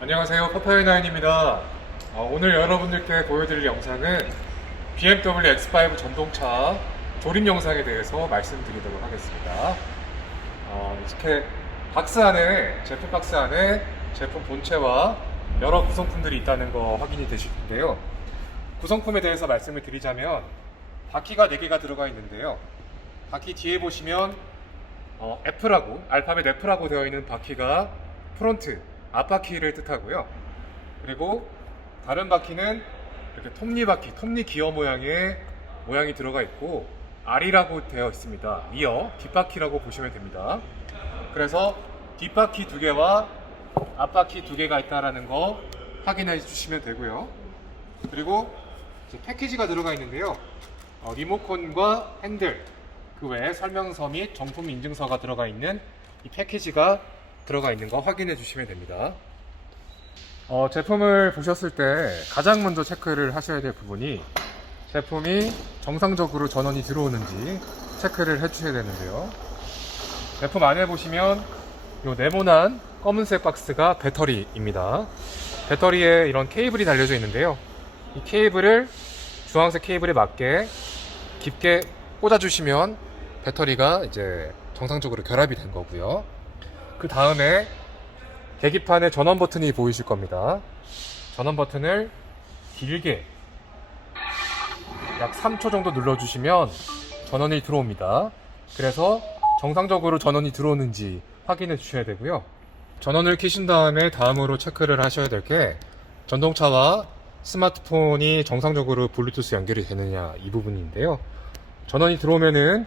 안녕하세요. 파파이나인입니다. 어, 오늘 여러분들께 보여드릴 영상은 BMW X5 전동차 조립 영상에 대해서 말씀드리도록 하겠습니다. 어, 이렇게 박스 안에 제품 박스 안에 제품 본체와 여러 구성품들이 있다는 거 확인이 되실 텐데요. 구성품에 대해서 말씀을 드리자면 바퀴가 4개가 들어가 있는데요. 바퀴 뒤에 보시면 어, F라고 알파벳 F라고 되어 있는 바퀴가 프론트 앞바퀴를 뜻하고요. 그리고 다른 바퀴는 이렇게 톱니 바퀴, 톱니 기어 모양의 모양이 들어가 있고 R이라고 되어 있습니다. 리어 뒷바퀴라고 보시면 됩니다. 그래서 뒷바퀴 두 개와 앞바퀴 두 개가 있다라는 거 확인해 주시면 되고요. 그리고 패키지가 들어가 있는데요. 어, 리모컨과 핸들, 그 외에 설명서 및 정품 인증서가 들어가 있는 이 패키지가 들어가 있는 거 확인해 주시면 됩니다. 어, 제품을 보셨을 때 가장 먼저 체크를 하셔야 될 부분이 제품이 정상적으로 전원이 들어오는지 체크를 해 주셔야 되는데요. 제품 안에 보시면 이 네모난 검은색 박스가 배터리입니다. 배터리에 이런 케이블이 달려져 있는데요. 이 케이블을 주황색 케이블에 맞게 깊게 꽂아주시면 배터리가 이제 정상적으로 결합이 된 거고요. 그 다음에 계기판에 전원 버튼이 보이실 겁니다. 전원 버튼을 길게 약 3초 정도 눌러주시면 전원이 들어옵니다. 그래서 정상적으로 전원이 들어오는지 확인해 주셔야 되고요. 전원을 켜신 다음에 다음으로 체크를 하셔야 될 게 전동차와 스마트폰이 정상적으로 블루투스 연결이 되느냐 이 부분인데요. 전원이 들어오면은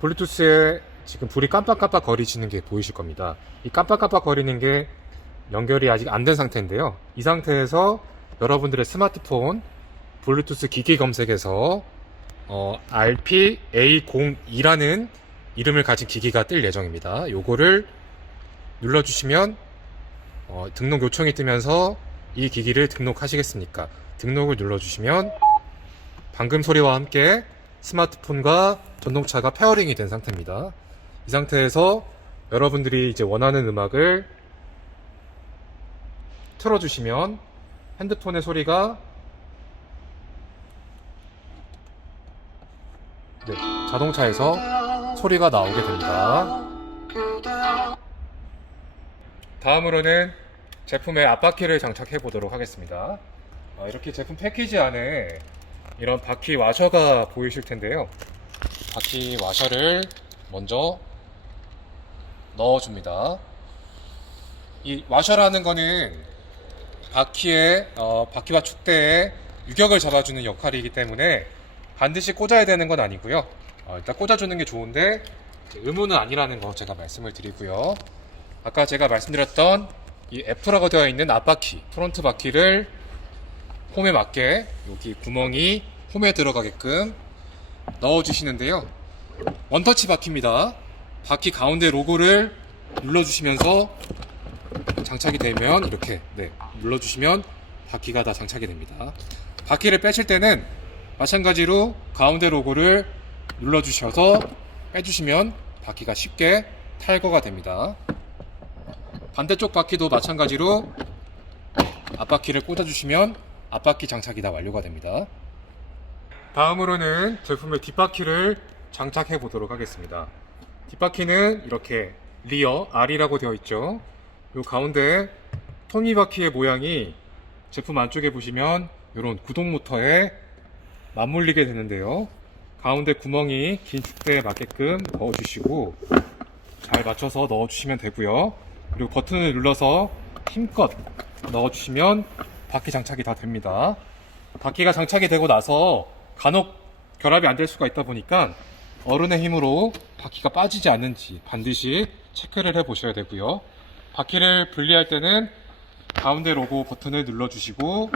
블루투스에 지금 불이 깜빡깜빡 거리시는 게 보이실 겁니다. 이 깜빡깜빡 거리는 게 연결이 아직 안 된 상태인데요. 이 상태에서 여러분들의 스마트폰 블루투스 기기 검색에서 어, RPA02라는 이름을 가진 기기가 뜰 예정입니다. 요거를 눌러주시면 어, 등록 요청이 뜨면서 이 기기를 등록하시겠습니까? 등록을 눌러주시면 방금 소리와 함께 스마트폰과 전동차가 페어링이 된 상태입니다. 이 상태에서 여러분들이 이제 원하는 음악을 틀어주시면 핸드폰의 소리가 네, 자동차에서 소리가 나오게 됩니다. 다음으로는 제품의 앞바퀴를 장착해 보도록 하겠습니다. 아, 이렇게 제품 패키지 안에 이런 바퀴 와셔가 보이실 텐데요. 바퀴 와셔를 먼저 넣어줍니다. 이 와셔라는 거는 바퀴의 어, 바퀴와 축대에 유격을 잡아주는 역할이기 때문에 반드시 꽂아야 되는 건 아니고요. 어, 일단 꽂아주는 게 좋은데 의무는 아니라는 거 제가 말씀을 드리고요. 아까 제가 말씀드렸던 이 F라고 되어 있는 앞바퀴, 프론트 바퀴를 홈에 맞게 여기 구멍이 홈에 들어가게끔 넣어주시는데요. 원터치 바퀴입니다. 바퀴 가운데 로고를 눌러주시면서 장착이 되면 이렇게 네, 눌러주시면 바퀴가 다 장착이 됩니다. 바퀴를 빼실 때는 마찬가지로 가운데 로고를 눌러주셔서 빼주시면 바퀴가 쉽게 탈거가 됩니다. 반대쪽 바퀴도 마찬가지로 앞바퀴를 꽂아주시면 앞바퀴 장착이 다 완료가 됩니다. 다음으로는 제품의 뒷바퀴를 장착해 보도록 하겠습니다. 뒷바퀴는 이렇게 리어 R이라고 되어 있죠. 요 가운데 톱니바퀴의 모양이 제품 안쪽에 보시면 이런 구동 모터에 맞물리게 되는데요. 가운데 구멍이 긴 축대에 맞게끔 넣어주시고 잘 맞춰서 넣어주시면 되고요. 그리고 버튼을 눌러서 힘껏 넣어주시면 바퀴 장착이 다 됩니다. 바퀴가 장착이 되고 나서 간혹 결합이 안 될 수가 있다 보니까 어른의 힘으로 바퀴가 빠지지 않는지 반드시 체크를 해 보셔야 되고요. 바퀴를 분리할 때는 가운데 로고 버튼을 눌러주시고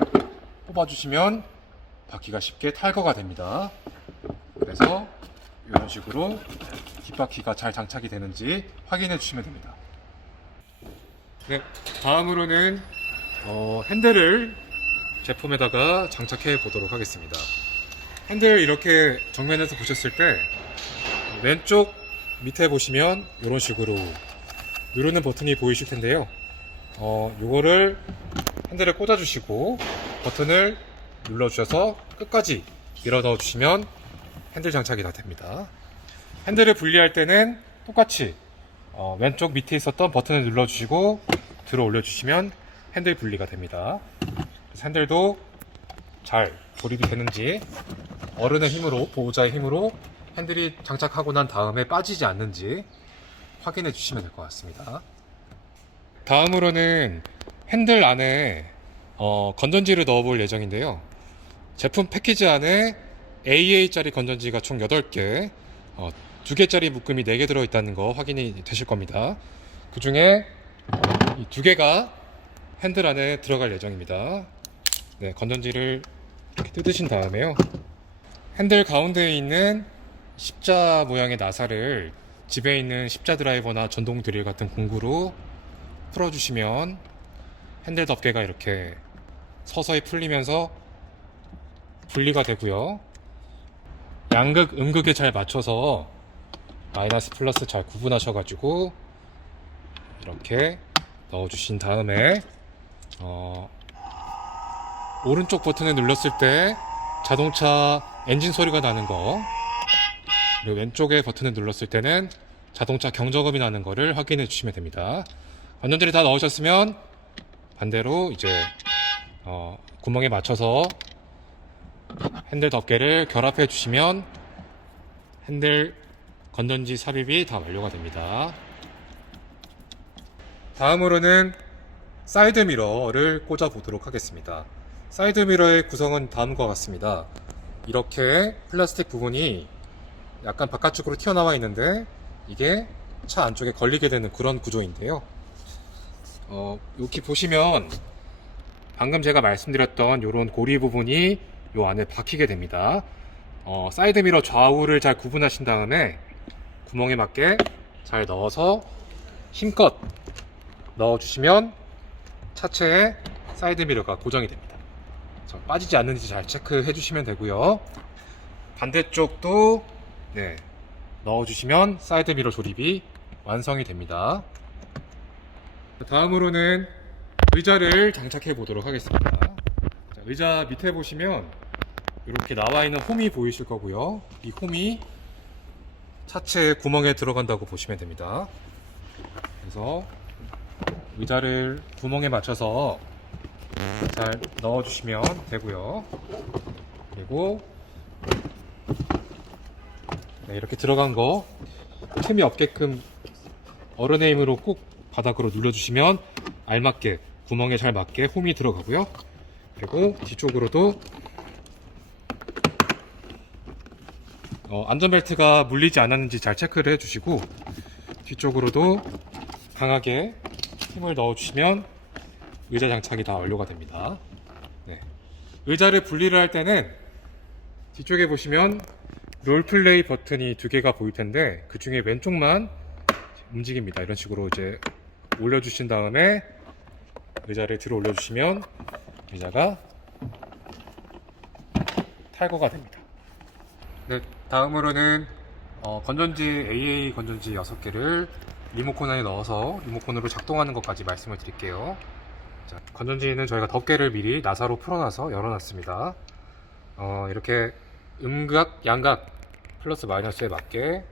뽑아주시면 바퀴가 쉽게 탈거가 됩니다. 그래서 이런 식으로 뒷바퀴가 잘 장착이 되는지 확인해 주시면 됩니다. 네, 다음으로는 어, 핸들을 제품에다가 장착해 보도록 하겠습니다. 핸들 이렇게 정면에서 보셨을 때 왼쪽 밑에 보시면 이런 식으로 누르는 버튼이 보이실 텐데요. 어, 요거를 핸들을 꽂아주시고 버튼을 눌러주셔서 끝까지 밀어 넣어주시면 핸들 장착이 다 됩니다. 핸들을 분리할 때는 똑같이 어, 왼쪽 밑에 있었던 버튼을 눌러주시고 들어 올려주시면 핸들 분리가 됩니다. 핸들도 잘 조립이 되는지 어른의 힘으로 보호자의 힘으로 핸들이 장착하고 난 다음에 빠지지 않는지 확인해 주시면 될 것 같습니다. 다음으로는 핸들 안에 어, 건전지를 넣어 볼 예정인데요. 제품 패키지 안에 AA짜리 건전지가 총 8개, 어, 2개짜리 묶음이 4개 들어있다는 거 확인이 되실 겁니다. 그 중에 이 2개가 핸들 안에 들어갈 예정입니다. 네, 건전지를 이렇게 뜯으신 다음에요. 핸들 가운데에 있는 십자 모양의 나사를 집에 있는 십자 드라이버나 전동 드릴 같은 공구로 풀어주시면 핸들 덮개가 이렇게 서서히 풀리면서 분리가 되고요. 양극, 음극에 잘 맞춰서 마이너스 플러스 잘 구분하셔가지고 이렇게 넣어주신 다음에 어, 오른쪽 버튼을 눌렀을 때 자동차 엔진 소리가 나는 거 그리고 왼쪽에 버튼을 눌렀을 때는 자동차 경적음이 나는 거를 확인해 주시면 됩니다. 건전지를 다 넣으셨으면 반대로 이제 어, 구멍에 맞춰서 핸들 덮개를 결합해 주시면 핸들 건전지 삽입이 다 완료가 됩니다. 다음으로는 사이드 미러를 꽂아 보도록 하겠습니다. 사이드 미러의 구성은 다음과 같습니다. 이렇게 플라스틱 부분이 약간 바깥쪽으로 튀어나와 있는데 이게 차 안쪽에 걸리게 되는 그런 구조인데요. 어, 여기 보시면 방금 제가 말씀드렸던 이런 고리 부분이 요 안에 박히게 됩니다. 어, 사이드 미러 좌우를 잘 구분하신 다음에 구멍에 맞게 잘 넣어서 힘껏 넣어주시면 차체에 사이드 미러가 고정이 됩니다. 빠지지 않는지 잘 체크해 주시면 되고요. 반대쪽도 네, 넣어주시면 사이드 미러 조립이 완성이 됩니다. 다음으로는 의자를 장착해 보도록 하겠습니다. 자, 의자 밑에 보시면 이렇게 나와 있는 홈이 보이실 거고요. 이 홈이 차체 구멍에 들어간다고 보시면 됩니다. 그래서 의자를 구멍에 맞춰서 잘 넣어주시면 되고요. 그리고 네, 이렇게 들어간 거 틈이 없게끔 어른의 힘으로 꾹 바닥으로 눌러주시면 알맞게 구멍에 잘 맞게 홈이 들어가고요. 그리고 뒤쪽으로도 어, 안전벨트가 물리지 않았는지 잘 체크를 해주시고 뒤쪽으로도 강하게 힘을 넣어주시면 의자 장착이 다 완료가 됩니다. 네. 의자를 분리를 할 때는 뒤쪽에 보시면 롤플레이 버튼이 두 개가 보일 텐데 그 중에 왼쪽만 움직입니다. 이런 식으로 이제 올려주신 다음에 의자를 들어 올려주시면 의자가 탈거가 됩니다. 네, 다음으로는 어, 건전지 AA 건전지 6개를 리모컨 안에 넣어서 리모컨으로 작동하는 것까지 말씀을 드릴게요. 자, 건전지는 저희가 덮개를 미리 나사로 풀어놔서 열어놨습니다. 어, 이렇게 음각, 양각 플러스 마이너스에 맞게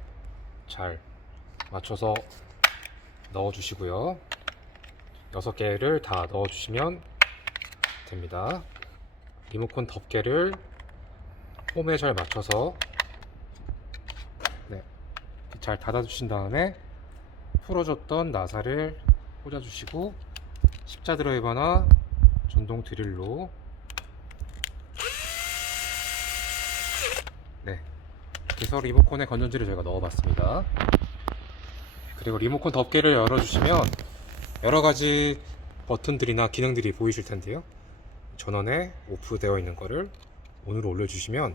잘 맞춰서 넣어 주시고요. 6개를 다 넣어 주시면 됩니다. 리모컨 덮개를 홈에 잘 맞춰서 네, 잘 닫아 주신 다음에 풀어줬던 나사를 꽂아 주시고 십자 드라이버나 전동 드릴로 네, 그래서 리모컨에 건전지를 저희가 넣어봤습니다. 그리고 리모컨 덮개를 열어주시면 여러 가지 버튼들이나 기능들이 보이실 텐데요. 전원에 오프되어 있는 거를 온으로 올려주시면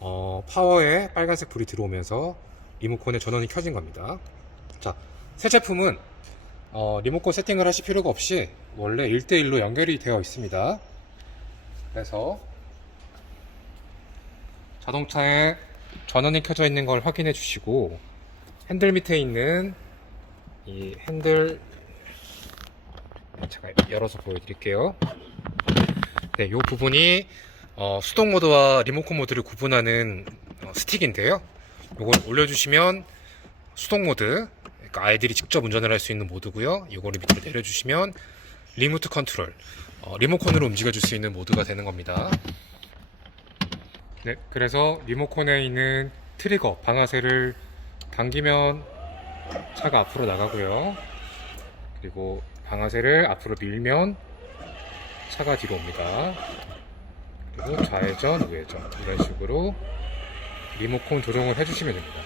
어, 파워에 빨간색 불이 들어오면서 리모컨의 전원이 켜진 겁니다. 자, 새 제품은 어, 리모컨 세팅을 하실 필요가 없이 원래 1대1로 연결이 되어 있습니다. 그래서 자동차에 전원이 켜져 있는 걸 확인해 주시고 핸들 밑에 있는 이 핸들 제가 열어서 보여드릴게요. 네, 이 부분이 어, 수동 모드와 리모컨 모드를 구분하는 어, 스틱인데요. 이걸 올려주시면 수동 모드, 그러니까 아이들이 직접 운전을 할 수 있는 모드고요. 이거를 밑으로 내려주시면 리모트 컨트롤, 어, 리모컨으로 움직여줄 수 있는 모드가 되는 겁니다. 네, 그래서 리모컨에 있는 트리거, 방아쇠를 당기면 차가 앞으로 나가고요. 그리고 방아쇠를 앞으로 밀면 차가 뒤로 옵니다. 그리고 좌회전, 우회전 이런 식으로 리모컨 조정을 해주시면 됩니다.